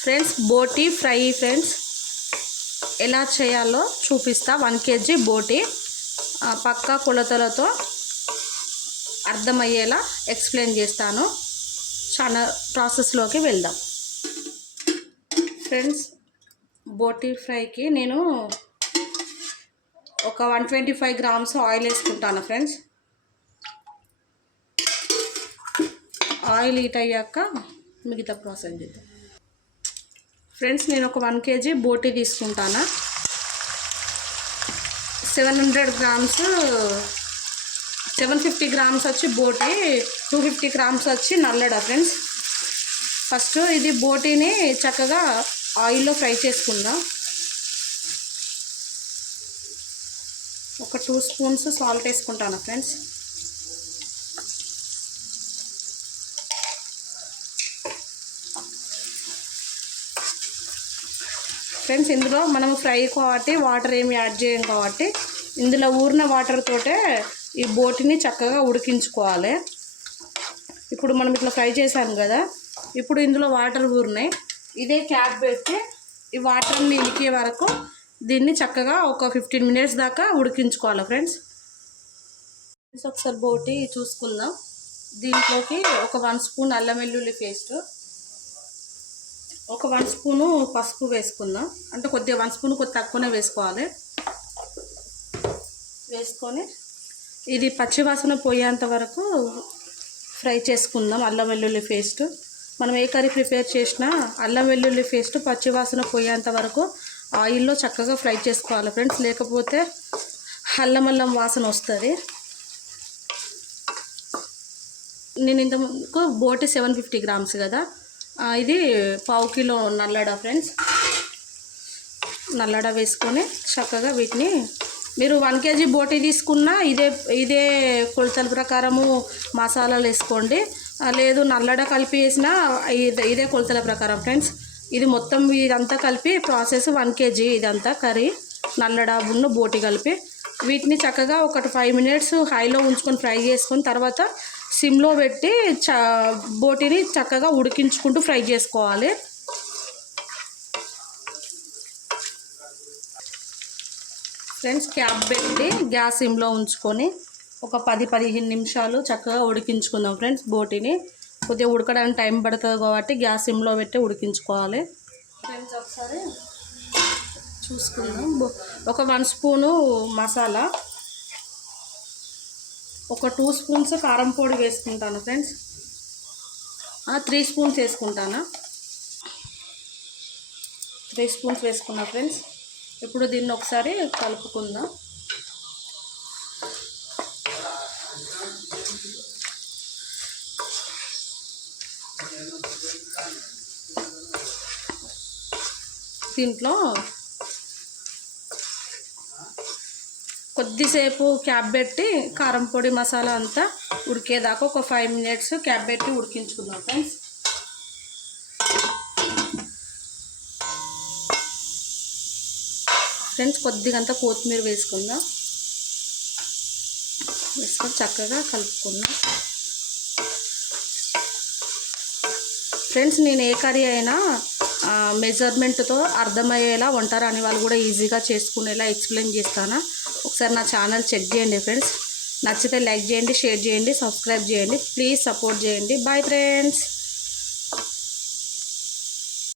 Friends బోటి fry friends. ఎలా చేయాలో చూపిస్తా. వన్ కేజీ బోటి. పక్కా కొలతలతో అర్థమయ్యేలా ఎక్స్ప్లెయిన్ చేస్తాను. చాలా ప్రాసెస్లోకి వెళ్దాం. ఫ్రెండ్స్ బోటి ఫ్రైకి నేను ఒక one twenty five grams oil వేసుకుంటాను ఫ్రెండ్స్. ఆయిల్ హీట్ అయ్యాక మిగతా ప్రాసెస్ చేద్దాం. ఫ్రెండ్స్ నేను ఒక వన్ కేజీ బోటీ తీసుకుంటాను. Seven hundred grams seven fifty grams వచ్చి బోటీ టూ ఫిఫ్టీ గ్రామ్స్ వచ్చి నల్లడ ఫ్రెండ్స్. ఫస్ట్ ఇది బోటీని చక్కగా ఆయిల్లో ఫ్రై చేసుకుందాం. ఒక టూ స్పూన్స్ సాల్ట్ వేసుకుంటాను ఫ్రెండ్స్? ఫ్రెండ్స్ ఇందులో మనం ఫ్రై కాబట్టి వాటర్ ఏమి యాడ్ చేయం కాబట్టి ఇందులో ఊరిన వాటర్ తోటే ఈ బోటిని చక్కగా ఉడికించుకోవాలి. ఇప్పుడు మనం ఇట్లా ఫ్రై చేసాం కదా ఇప్పుడు ఇందులో వాటర్ ఊరినాయి ఇదే క్యాప్ పెట్టి ఈ వాటర్ అన్ని ఇనికే వరకు దీన్ని చక్కగా ఒక ఫిఫ్టీన్ మినిట్స్ దాకా ఉడికించుకోవాలి ఫ్రెండ్స్ ఫ్రెండ్స్. ఒకసారి బోటి చూసుకుందాం. దీంట్లోకి ఒక వన్ స్పూన్ అల్లం వెల్లుల్లి పేస్ట్ ఒక వన్ స్పూను పసుపు వేసుకుందాం. అంటే కొద్దిగా వన్ స్పూన్ కొద్ది తక్కువనే వేసుకోవాలి. వేసుకొని ఇది పచ్చివాసన పోయేంత వరకు ఫ్రై చేసుకుందాం అల్లం వెల్లుల్లి పేస్ట్. మనం ఏ కర్రీ ప్రిపేర్ చేసినా అల్లం వెల్లుల్లి పేస్ట్ పచ్చివాసన పోయేంత వరకు ఆయిల్లో చక్కగా ఫ్రై చేసుకోవాలి ఫ్రెండ్స్. లేకపోతే అల్లం అల్లం వాసన వస్తుంది. నేను ఇంతకు బోటి సెవెన్ ఫిఫ్టీ గ్రామ్స్ కదా. ఇది పావు కిలో నల్లడ ఫ్రెండ్స్. నల్లడ వేసుకొని చక్కగా వీటిని మీరు వన్ కేజీ బోటి తీసుకున్నా ఇదే ఇదే కొలతల ప్రకారము మసాలాలు వేసుకోండి. లేదు నల్లడ కలిపి వేసినా ఇదే కొలతల ప్రకారం ఫ్రెండ్స్. ఇది మొత్తం ఇదంతా కలిపి ప్రాసెస్ వన్ కేజీ ఇదంతా కర్రీ నల్లడ బున్ను బోటి కలిపి. వీటిని చక్కగా ఒక ఫైవ్ మినిట్స్ హైలో ఉంచుకొని ఫ్రై చేసుకొని తర్వాత సిమ్లో పెట్టి చ బోటిని చక్కగా ఉడికించుకుంటూ ఫ్రై చేసుకోవాలి. ఫ్రెండ్స్ క్యాప్ పెట్టి గ్యాస్ సిమ్లో ఉంచుకొని ఒక పది పదిహేను నిమిషాలు చక్కగా ఉడికించుకుందాం ఫ్రెండ్స్ బోటిని. కొద్దిగా ఉడకడానికి టైం పడుతుంది కాబట్టి గ్యాస్ సిమ్లో పెట్టి ఉడికించుకోవాలి. ఫ్రెండ్స్ ఒకసారి చూసుకుందాం. ఒక వన్ స్పూను మసాలా. ఒక టూ స్పూన్స్ కారం పొడి వేసుకుంటాను ఫ్రెండ్స్. త్రీ స్పూన్స్ వేసుకుంటాను? త్రీ స్పూన్స్ వేసుకున్నా ఫ్రెండ్స్. ఇప్పుడు దీన్ని ఒకసారి కలుపుకుందాం. దీంట్లో కొద్దిసేపు క్యాప్ పెట్టి కారం పొడి మసాలా అంతా ఉడికేదాకా ఒక ఫైవ్ మినిట్స్ క్యాప్ పెట్టి ఉడికించుకుందాం ఫ్రెండ్స్ ఫ్రెండ్స్ కొద్దిగంత కొత్తిమీర వేసుకుందాం. వేసుకొని చక్కగా కలుపుకుందాం. ఫ్రెండ్స్ నేను ఏ కర్రీ అయినా మెజర్మెంట్తో అర్థమయ్యేలా వంటారు అని వాళ్ళు కూడా ఈజీగా చేసుకునేలా ఎక్స్ప్లెయిన్ చేస్తాను? ఒకసారి నా ఛానల్ చెక్ చేయండి ఫ్రెండ్స్. నచ్చితే లైక్ చేయండి షేర్ చేయండి సబ్స్క్రైబ్ చేయండి. ప్లీజ్ సపోర్ట్ చేయండి. Bye friends.